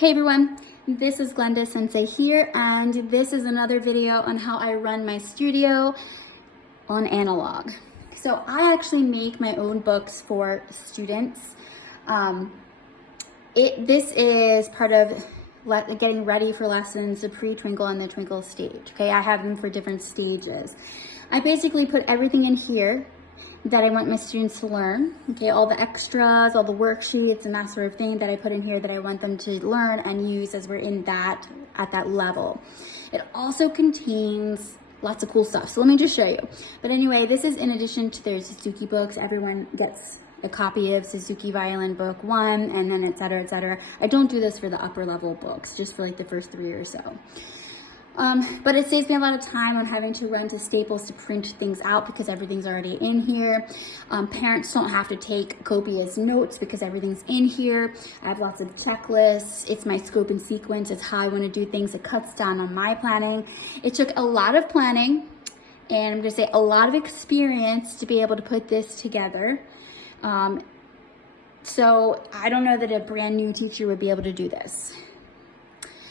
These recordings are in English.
Hey everyone, this is Glenda-Sensei here, and this is another video on how I run my studio on analog. So I actually make my own books for students. This is part of getting ready for lessons, the pre-twinkle and the twinkle stage. Okay, I have them for different stages. I basically put everything in here that I want my students to learn. Okay, all the extras, all the worksheets and that sort of thing that I put in here that I want them to learn and use as we're in at that level. It also contains lots of cool stuff. So let me just show you. But anyway, this is in addition to their Suzuki books. Everyone gets a copy of Suzuki Violin book 1 and then et cetera, et cetera. I don't do this for the upper level books, just for like the first 3 or so. But it saves me a lot of time on having to run to Staples to print things out because everything's already in here. Parents don't have to take copious notes because everything's in here. I have lots of checklists. It's my scope and sequence. It's how I want to do things. It cuts down on my planning. It took a lot of planning, and I'm going to say a lot of experience to be able to put this together. So I don't know that a brand new teacher would be able to do this,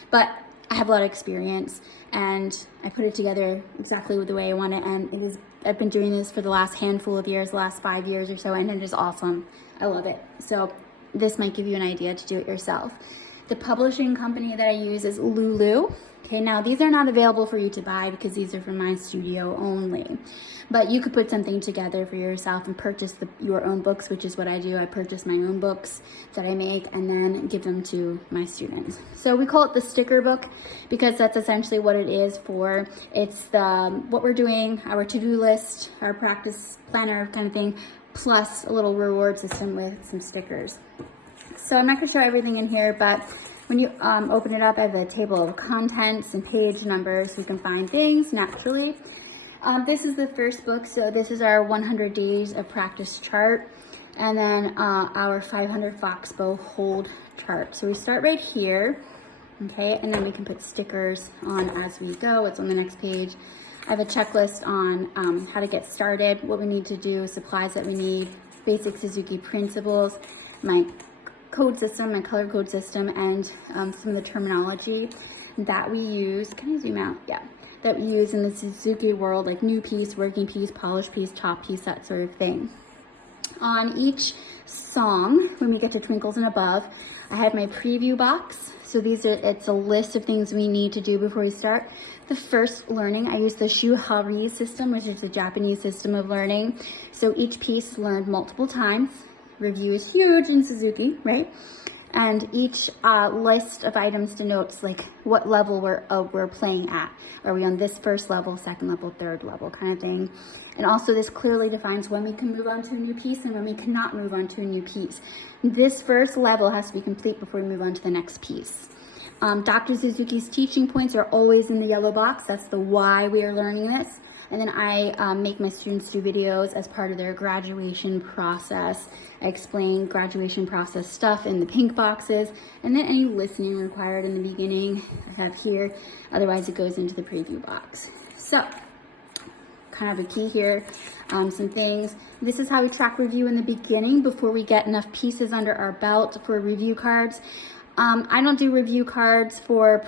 but I have a lot of experience and I put it together exactly the way I want it. And I've been doing this for the last handful of years, the last 5 years or so, and it is awesome. I love it. So this might give you an idea to do it yourself. The publishing company that I use is Lulu. Okay, now these are not available for you to buy because these are from my studio only. But you could put something together for yourself and purchase your own books, which is what I do. I purchase my own books that I make and then give them to my students. So we call it the sticker book because that's essentially what it is for. It's what we're doing, our to-do list, our practice planner kind of thing, plus a little reward system with some stickers. So I'm not going to show everything in here, but when you open it up, I have a table of contents and page numbers so you can find things naturally. This is the first book, so this is our 100 days of practice chart, and then our 500 Foxbow hold chart. So we start right here, okay, and then we can put stickers on as we go. It's on the next page. I have a checklist on how to get started, what we need to do, supplies that we need, basic Suzuki principles, my code system, my color code system, and some of the terminology that we use. Can I zoom out? Yeah. That we use in the Suzuki world, like new piece, working piece, polished piece, top piece, that sort of thing. On each song, when we get to Twinkles and above, I have my preview box. So it's a list of things we need to do before we start. The first learning, I use the Shuhari system, which is the Japanese system of learning. So each piece is learned multiple times. Review is huge in Suzuki, right? And each list of items denotes like what level we're playing at. Are we on this first level, second level, third level kind of thing? And also this clearly defines when we can move on to a new piece and when we cannot move on to a new piece. This first level has to be complete before we move on to the next piece. Dr. Suzuki's teaching points are always in the yellow box. That's the why we are learning this. And then I make my students do videos as part of their graduation process. I explain graduation process stuff in the pink boxes, and then any listening required in the beginning I have here. Otherwise it goes into the preview box. So kind of a key here, some things. This is how we track review in the beginning before we get enough pieces under our belt for review cards. I don't do review cards for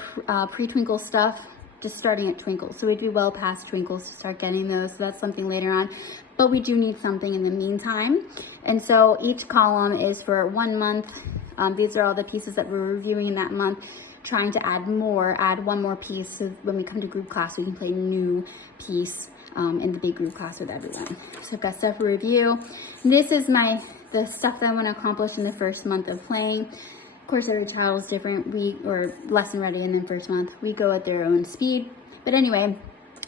pre-twinkle stuff, just starting at twinkles. So we'd be well past twinkles to start getting those. So that's something later on. But we do need something in the meantime. And so each column is for 1 month. These are all the pieces that we're reviewing in that month, trying to add one more piece. So when we come to group class, we can play a new piece in the big group class with everyone. So I've got stuff for review. This is the stuff that I want to accomplish in the first month of playing. Of course, every child is different. Or lesson ready in the first month. We go at their own speed. But anyway,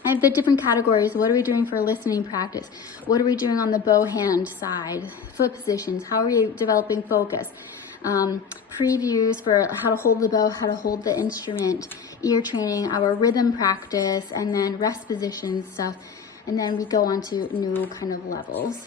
I have the different categories. What are we doing for listening practice? What are we doing on the bow hand side? Foot positions. How are we developing focus? Previews for how to hold the bow, how to hold the instrument, ear training, our rhythm practice, and then rest position stuff. And then we go on to new kind of levels.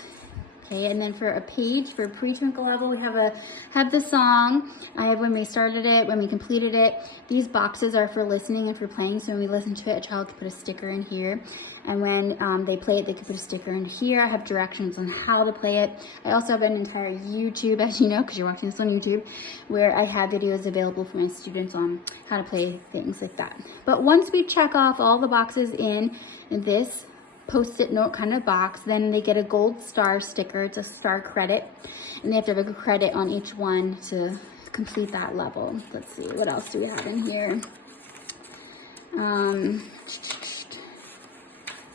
Okay, and then for a page, for pre-twinkle level, we have the song. I have when we started it, when we completed it. These boxes are for listening and for playing. So when we listen to it, a child can put a sticker in here. And when they play it, they can put a sticker in here. I have directions on how to play it. I also have an entire YouTube, as you know, because you're watching this on YouTube, where I have videos available for my students on how to play things like that. But once we check off all the boxes in this Post-it note kind of box, then they get a gold star sticker. It's a star credit, and they have to have a credit on each one to complete that level. Let's see, what else do we have in here?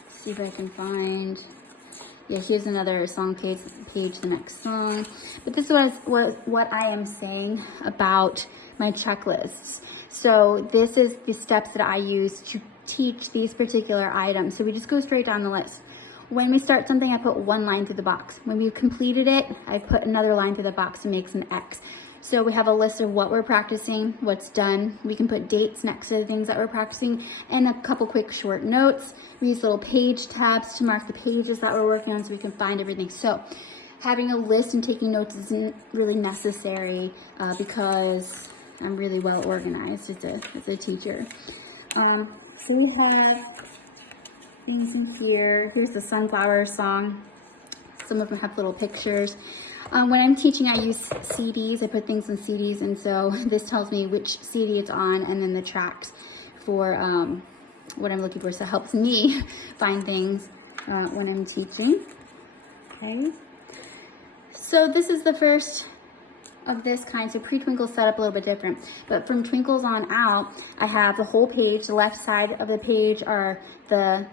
See if I can find. Yeah, here's another song page, the next song. But this is what I am saying about my checklists. So this is the steps that I use to teach these particular items. So we just go straight down the list. When we start something, I put one line through the box. When we've completed it, I put another line through the box and makes an X. So we have a list of what we're practicing, what's done. We can put dates next to the things that we're practicing and a couple quick short notes. We use little page tabs to mark the pages that we're working on so we can find everything. So having a list and taking notes isn't really necessary because I'm really well organized as a teacher. So we have things in here. Here's the sunflower song. Some of them have little pictures. When I'm teaching, I use CDs. I put things in CDs, and so this tells me which CD it's on and then the tracks for what I'm looking for. So it helps me find things when I'm teaching. Okay. So this is the first of this kind. So pre-twinkle set up a little bit different, but from twinkles on out, I have the whole page. The left side of the page are the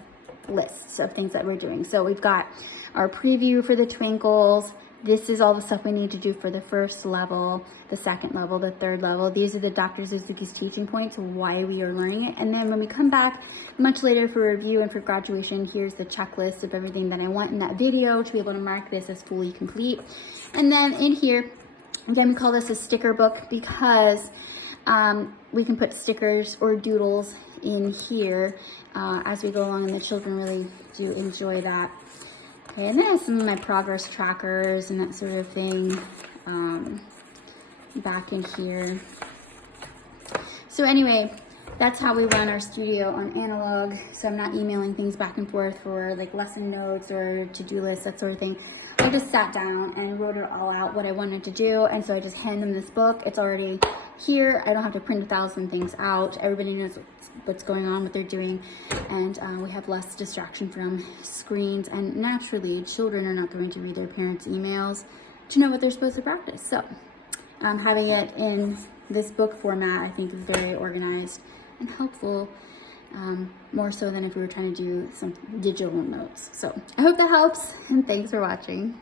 lists of things that we're doing. So we've got our preview for the twinkles. This is all the stuff we need to do for the first level, the second level, the third level. These are the Dr. Suzuki's teaching points, why we are learning it. And then when we come back much later for review and for graduation, here's the checklist of everything that I want in that video to be able to mark this as fully complete. And then in here, again, we call this a sticker book because we can put stickers or doodles in here as we go along, and the children really do enjoy that. Okay, and then I have some of my progress trackers and that sort of thing back in here. So anyway, that's how we run our studio on analog. So I'm not emailing things back and forth for like lesson notes or to-do lists, that sort of thing. I just sat down and wrote it all out, what I wanted to do. And so I just hand them this book. It's already here. I don't have to print 1,000 things out. Everybody knows what's going on, what they're doing. And we have less distraction from screens. And naturally, children are not going to read their parents' emails to know what they're supposed to practice. So having it in this book format, I think, is very organized and helpful. More so than if we were trying to do some digital notes. So I hope that helps, and thanks for watching.